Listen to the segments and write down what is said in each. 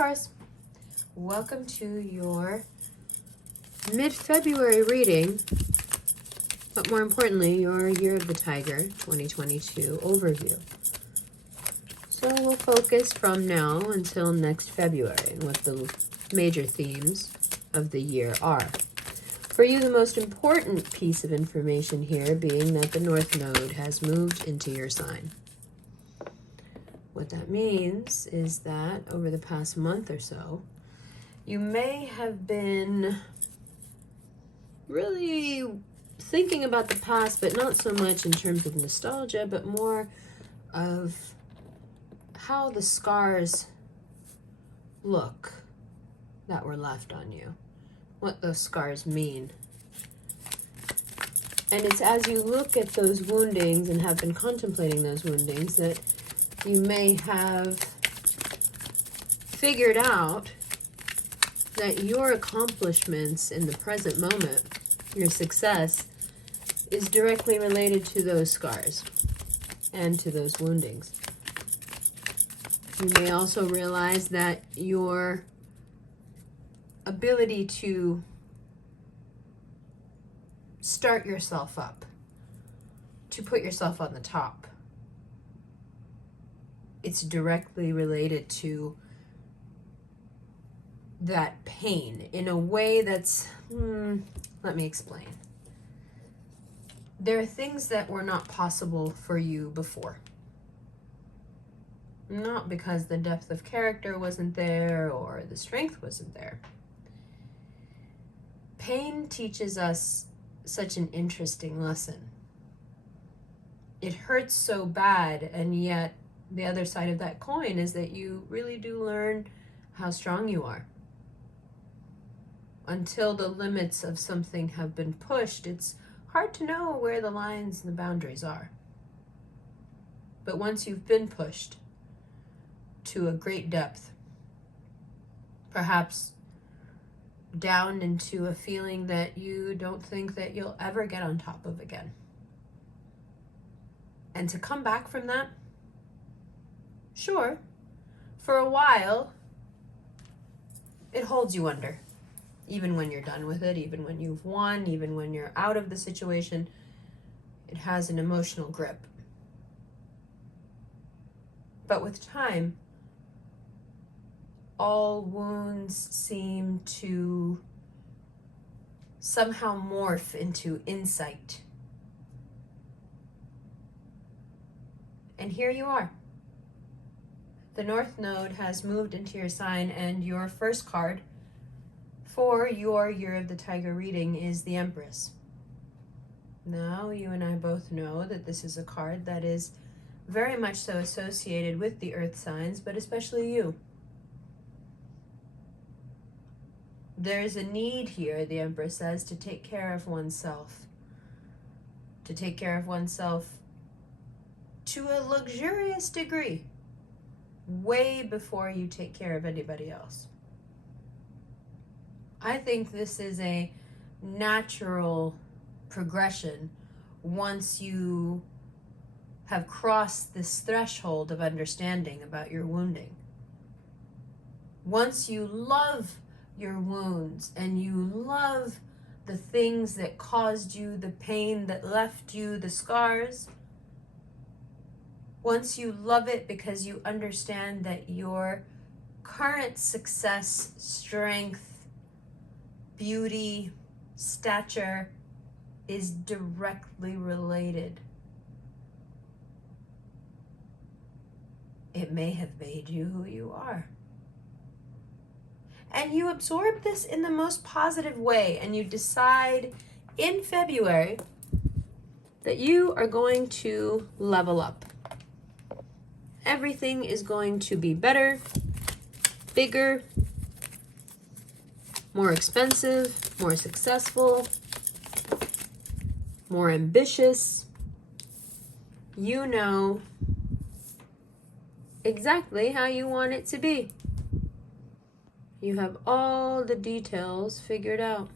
Taurus. Welcome to your mid-February reading, but more importantly, your Year of the Tiger 2022 overview. So we'll focus from now until next February and what the major themes of the year are. For you, the most important piece of information here being that the North Node has moved into your sign. What that means is that over the past month or so, you may have been really thinking about the past, but not so much in terms of nostalgia, but more of how the scars look that were left on you, what those scars mean. And it's as you look at those woundings and have been contemplating those woundings that you may have figured out that your accomplishments in the present moment, your success, is directly related to those scars and to those woundings. You may also realize that your ability to start yourself up, to put yourself on the top, it's directly related to that pain in a way that's, let me explain. There are things that were not possible for you before. Not because the depth of character wasn't there or the strength wasn't there. Pain teaches us such an interesting lesson. It hurts so bad, and yet the other side of that coin is that you really do learn how strong you are. Until the limits of something have been pushed, it's hard to know where the lines and the boundaries are. But once you've been pushed to a great depth, perhaps down into a feeling that you don't think that you'll ever get on top of again, and to come back from that, sure, for a while, it holds you under. Even when you're done with it, even when you've won, even when you're out of the situation, it has an emotional grip. But with time, all wounds seem to somehow morph into insight. And here you are. The North Node has moved into your sign, and your first card for your Year of the Tiger reading is the Empress. Now, you and I both know that this is a card that is very much so associated with the earth signs, but especially you. There's a need here, the Empress says, to take care of oneself. To take care of oneself to a luxurious degree, way before you take care of anybody else. I think this is a natural progression once you have crossed this threshold of understanding about your wounding. Once you love your wounds and you love the things that caused you the pain, that left you the scars, once you love it because you understand that your current success, strength, beauty, stature is directly related, it may have made you who you are. And you absorb this in the most positive way, and you decide in February that you are going to level up. Everything is going to be better, bigger, more expensive, more successful, more ambitious. You know exactly how you want it to be. You have all the details figured out.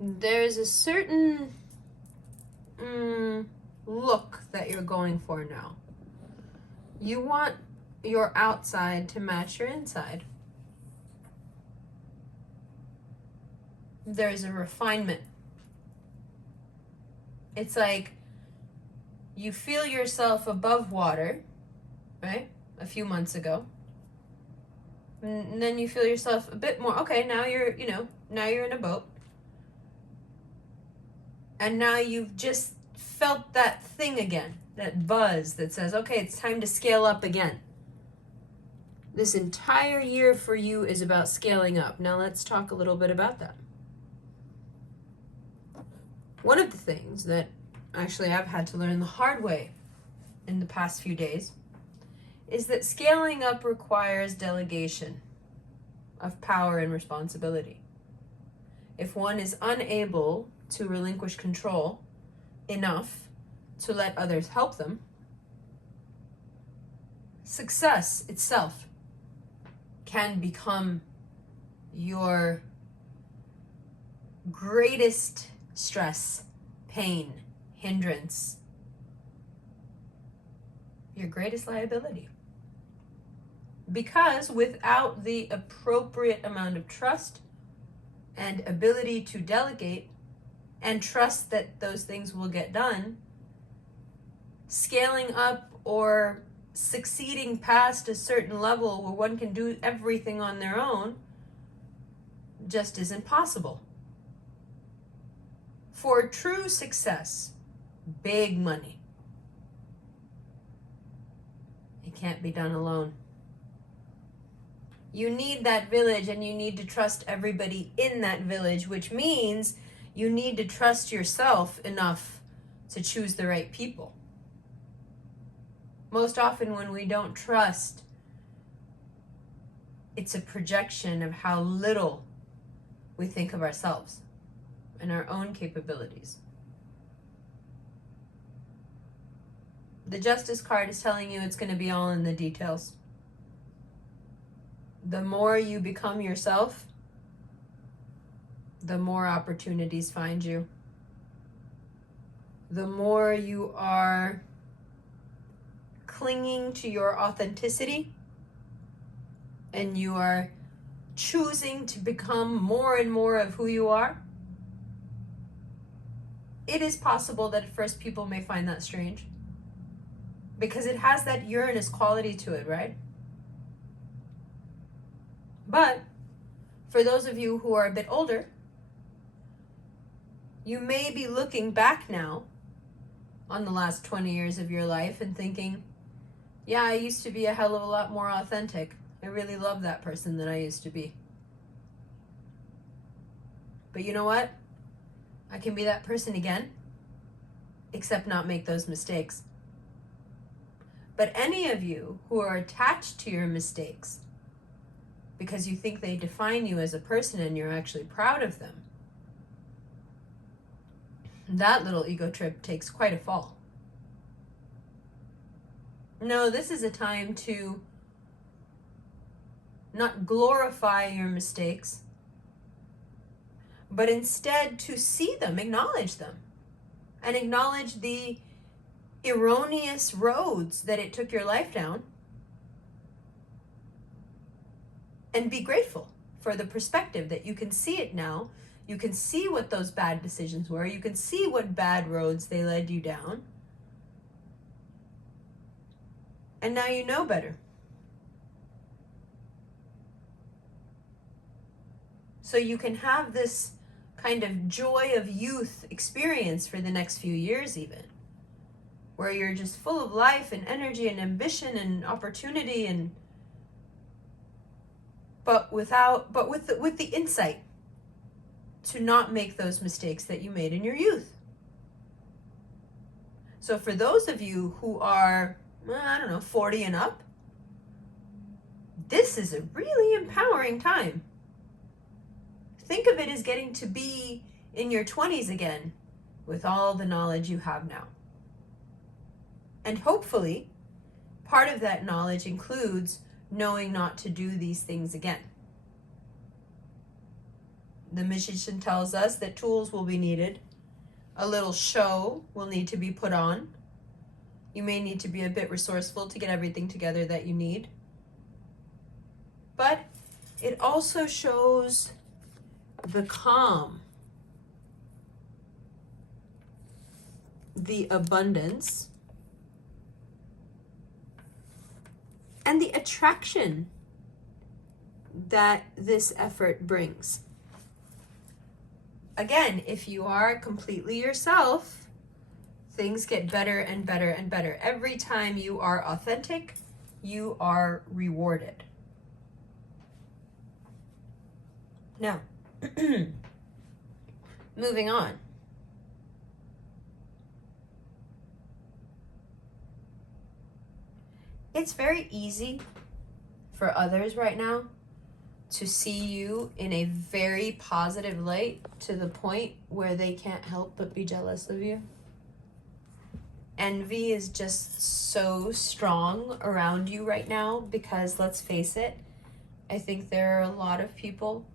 There's a certain look that you're going for now. You want your outside to match your inside. There's a refinement. It's like you feel yourself above water, right? A few months ago. And then you feel yourself a bit more, okay, now you're, now you're in a boat. And now you've just felt that thing again, that buzz that says, okay, it's time to scale up again. This entire year for you is about scaling up. Now let's talk a little bit about that. One of the things that actually I've had to learn the hard way in the past few days is that scaling up requires delegation of power and responsibility. If one is unable to relinquish control enough to let others help them, success itself can become your greatest stress, pain, hindrance, your greatest liability. Because without the appropriate amount of trust and ability to delegate and trust that those things will get done, scaling up or succeeding past a certain level where one can do everything on their own just isn't possible. For true success, big money, it can't be done alone. You need that village, and you need to trust everybody in that village, which means you need to trust yourself enough to choose the right people. Most often when we don't trust, it's a projection of how little we think of ourselves and our own capabilities. The Justice card is telling you it's going to be all in the details. The more you become yourself, the more opportunities find you. The more you are clinging to your authenticity and you are choosing to become more and more of who you are, it is possible that at first people may find that strange because it has that Uranus quality to it, right? But for those of you who are a bit older, you may be looking back now on the last 20 years of your life and thinking, yeah, I used to be a hell of a lot more authentic. I really love that person that I used to be. But you know what? I can be that person again, except not make those mistakes. But any of you who are attached to your mistakes because you think they define you as a person and you're actually proud of them, that little ego trip takes quite a fall. No, this is a time to not glorify your mistakes, but instead to see them, acknowledge them, and acknowledge the erroneous roads that it took your life down, and be grateful for the perspective that you can see it now. You can see what those bad decisions were. You can see what bad roads they led you down. And now you know better. So you can have this kind of joy of youth experience for the next few years even, where you're just full of life and energy and ambition and opportunity, and but with the insight to not make those mistakes that you made in your youth. So for those of you who are, 40 and up, this is a really empowering time. Think of it as getting to be in your 20s again with all the knowledge you have now. And hopefully, part of that knowledge includes knowing not to do these things again. The magician tells us that tools will be needed, A little show will need to be put on. You may need to be a bit resourceful to get everything together that you need. But it also shows the calm, the abundance, and the attraction that this effort brings. Again, if you are completely yourself, things get better and better and better. Every time you are authentic, you are rewarded. Now, moving on. It's very easy for others right now to see you in a very positive light to the point where they can't help but be jealous of you. Envy is just so strong around you right now because, let's face it, I think there are a lot of people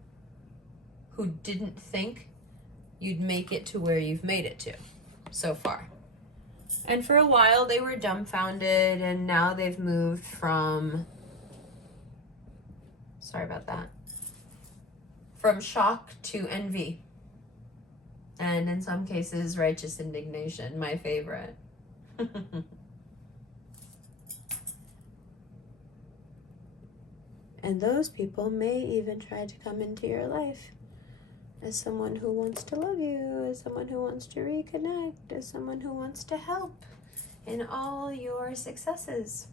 who didn't think you'd make it to where you've made it to so far. And for a while they were dumbfounded, and now they've moved from, sorry about that, from shock to envy. And in some cases, righteous indignation, my favorite. And those people may even try to come into your life as someone who wants to love you, as someone who wants to reconnect, as someone who wants to help in all your successes.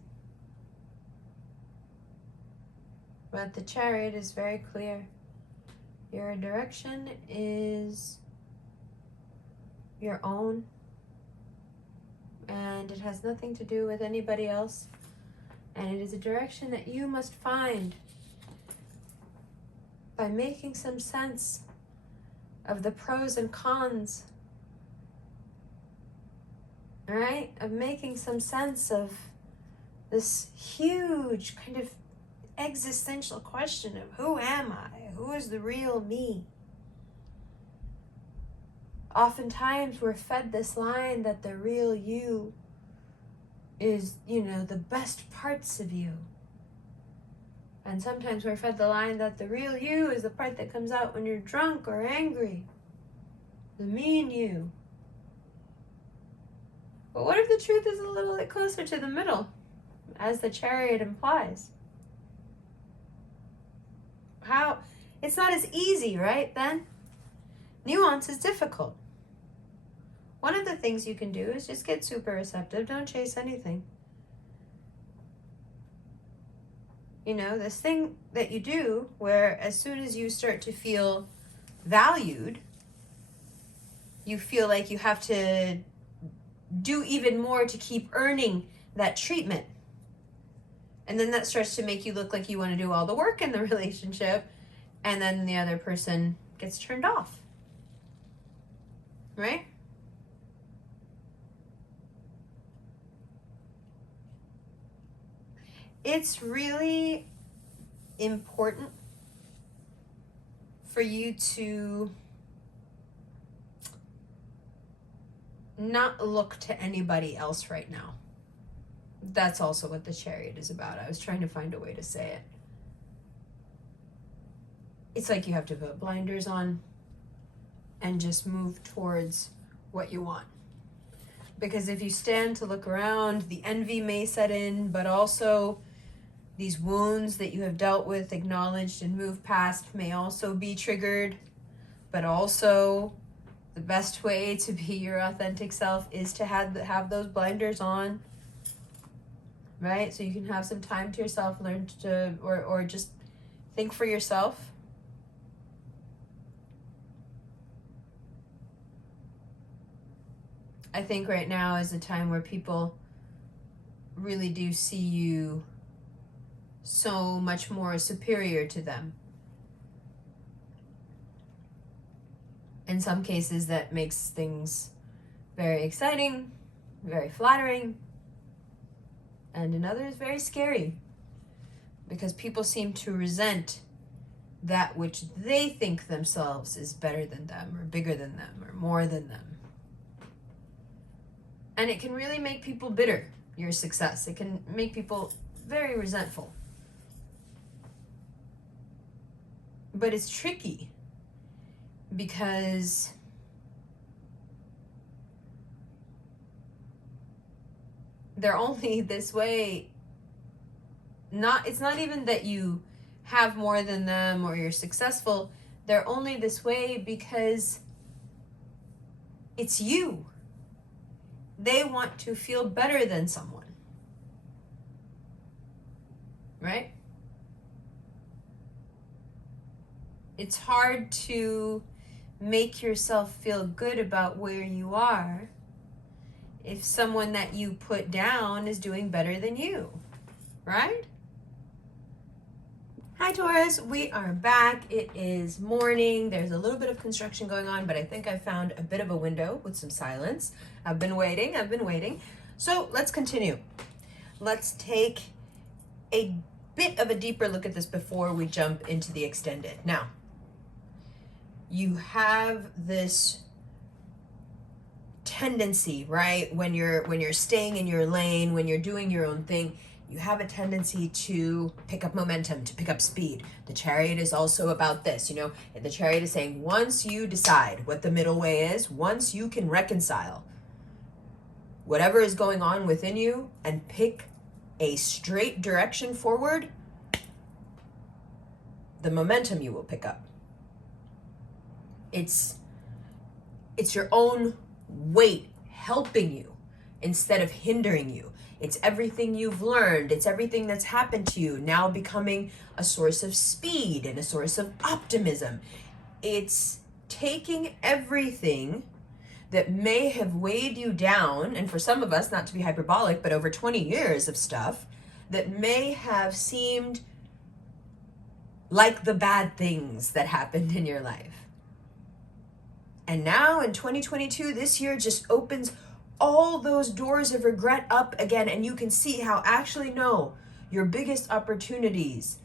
But the Chariot is very clear. Your direction is your own, and it has nothing to do with anybody else. And it is a direction that you must find by making some sense of the pros and cons, all right? Of making some sense of this huge kind of existential question of who am I? Who is the real me? Oftentimes we're fed this line that the real you is, the best parts of you. And sometimes we're fed the line that the real you is the part that comes out when you're drunk or angry. The mean you. But what if the truth is a little bit closer to the middle, as the Chariot implies? How? It's not as easy, right, then? Nuance is difficult. One of the things you can do is just get super receptive. Don't chase anything. This thing that you do where as soon as you start to feel valued, you feel like you have to do even more to keep earning that treatment. And then that starts to make you look like you want to do all the work in the relationship, and then the other person gets turned off. Right? It's really important for you to not look to anybody else right now. That's also what the Chariot is about. I was trying to find a way to say it. It's like you have to put blinders on and just move towards what you want. Because if you stand to look around, the envy may set in, but also these wounds that you have dealt with, acknowledged, and moved past may also be triggered. But also, the best way to be your authentic self is to have those blinders on, right? So you can have some time to yourself, learn to, or just think for yourself. I think right now is a time where people really do see you so much more superior to them. In some cases, that makes things very exciting, very flattering, and in others, very scary, because people seem to resent that which they think themselves is better than them, or bigger than them, or more than them. And it can really make people bitter, your success. It can make people very resentful. But it's tricky because they're only this way. It's not even that you have more than them or you're successful. They're only this way because it's you. They want to feel better than someone. Right? It's hard to make yourself feel good about where you are if someone that you put down is doing better than you. Right? Hi Taurus, we are back. It is morning. There's a little bit of construction going on, but I think I found a bit of a window with some silence. I've been waiting. So let's continue. Let's take a bit of a deeper look at this before we jump into the extended. Now, you have this tendency, right? When you're staying in your lane, when you're doing your own thing, you have a tendency to pick up momentum, to pick up speed. The Chariot is also about this, and the Chariot is saying once you decide what the middle way is, once you can reconcile whatever is going on within you and pick a straight direction forward, the momentum you will pick up. It's your own weight helping you instead of hindering you. It's everything you've learned. It's everything that's happened to you now becoming a source of speed and a source of optimism. It's taking everything that may have weighed you down, and for some of us, not to be hyperbolic, but over 20 years of stuff that may have seemed like the bad things that happened in your life. And now in 2022, this year just opens all those doors of regret up again, and you can see how actually no, your biggest opportunities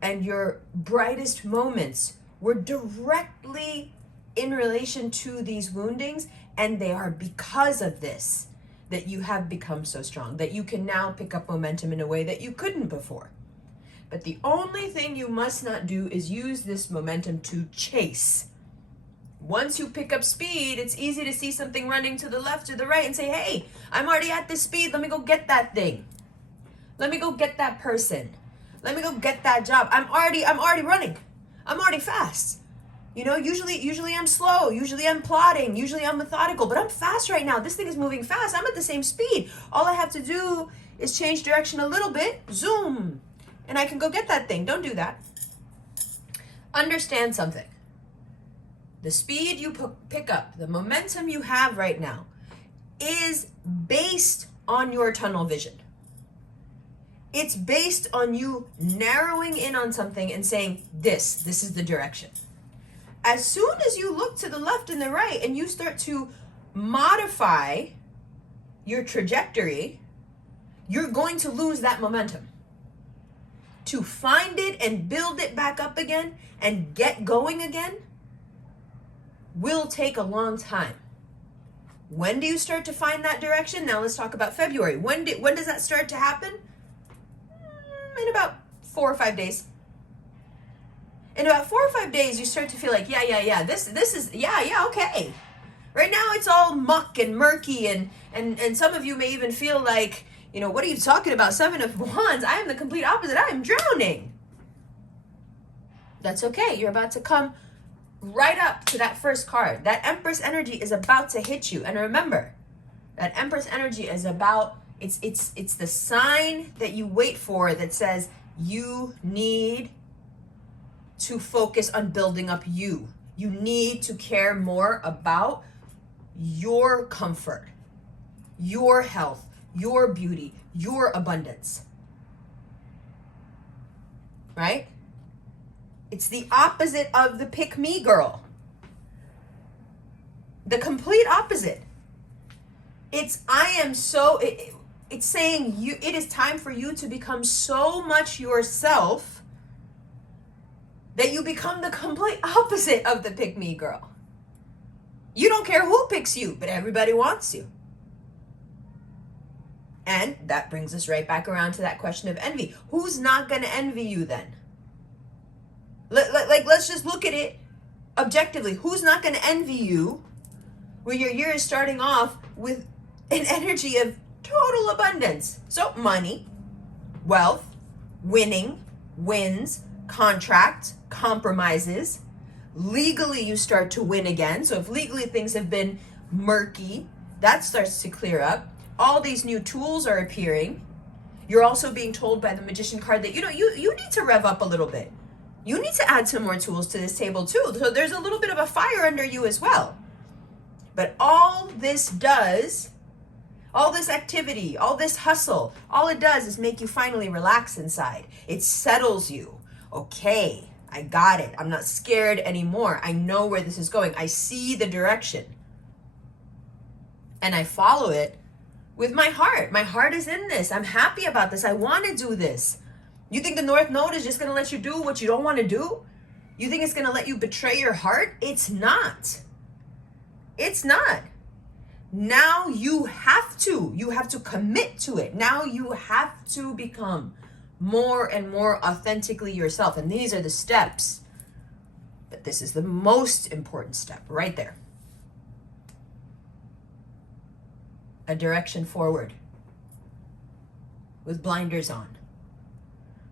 and your brightest moments were directly in relation to these woundings, and they are because of this that you have become so strong, that you can now pick up momentum in a way that you couldn't before. But the only thing you must not do is use this momentum to chase. Once you pick up speed, it's easy to see something running to the left or the right and say, hey, I'm already at this speed. Let me go get that thing. Let me go get that person. Let me go get that job. I'm already running. I'm already fast. Usually I'm slow. Usually I'm plodding. Usually I'm methodical, but I'm fast right now. This thing is moving fast. I'm at the same speed. All I have to do is change direction a little bit. Zoom. And I can go get that thing. Don't do that. Understand something. The speed you pick up, the momentum you have right now is based on your tunnel vision. It's based on you narrowing in on something and saying, this is the direction. As soon as you look to the left and the right and you start to modify your trajectory, you're going to lose that momentum. To find it and build it back up again and get going again will take a long time. When do you start to find that direction? Now let's talk about February. When does that start to happen? In about 4 or 5 days. In about 4 or 5 days, you start to feel like, yeah, this is, okay. Right now it's all muck and murky, and some of you may even feel like, what are you talking about? 7 of Wands. I am the complete opposite. I am drowning. That's okay. You're about to come right up to that first card. That Empress energy is about to hit you. And remember, that Empress energy is about, it's the sign that you wait for that says you need to focus on building up you. You need to care more about your comfort, your health, your beauty, your abundance. Right? It's the opposite of the pick me girl. The complete opposite. It's saying it is time for you to become so much yourself that you become the complete opposite of the pick me girl. You don't care who picks you, but everybody wants you. And that brings us right back around to that question of envy. Who's not going to envy you then? Let's just look at it objectively. Who's not going to envy you where your year is starting off with an energy of total abundance? So money, wealth, winning, wins, contracts, compromises. Legally, you start to win again. So if legally things have been murky, that starts to clear up. All these new tools are appearing. You're also being told by the Magician card that, you need to rev up a little bit. You need to add some more tools to this table too. So there's a little bit of a fire under you as well. But all this does, all this activity, all this hustle, all it does is make you finally relax inside. It settles you. Okay, I got it. I'm not scared anymore. I know where this is going. I see the direction. And I follow it with my heart. My heart is in this. I'm happy about this. I want to do this. You think the North Node is just going to let you do what you don't want to do? You think it's going to let you betray your heart? It's not. It's not. Now you have to. You have to commit to it. Now you have to become more and more authentically yourself. And these are the steps. But this is the most important step right there. A direction forward with blinders on.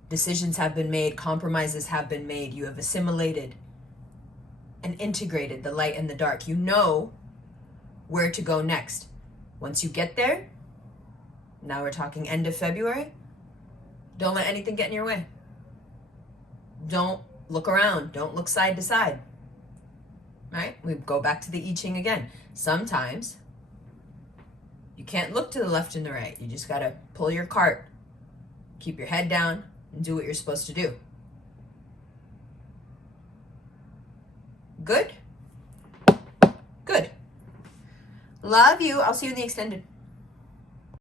Decisions have been made, compromises have been made. You have assimilated and integrated the light and the dark. You know where to go next. Once you get there, now we're talking end of February, don't let anything get in your way. Don't look around. Don't look side to side. Right? We go back to the I Ching again. Sometimes you can't look to the left and the right. You just got to pull your cart, keep your head down, and do what you're supposed to do. Good? Good. Love you. I'll see you in the extended.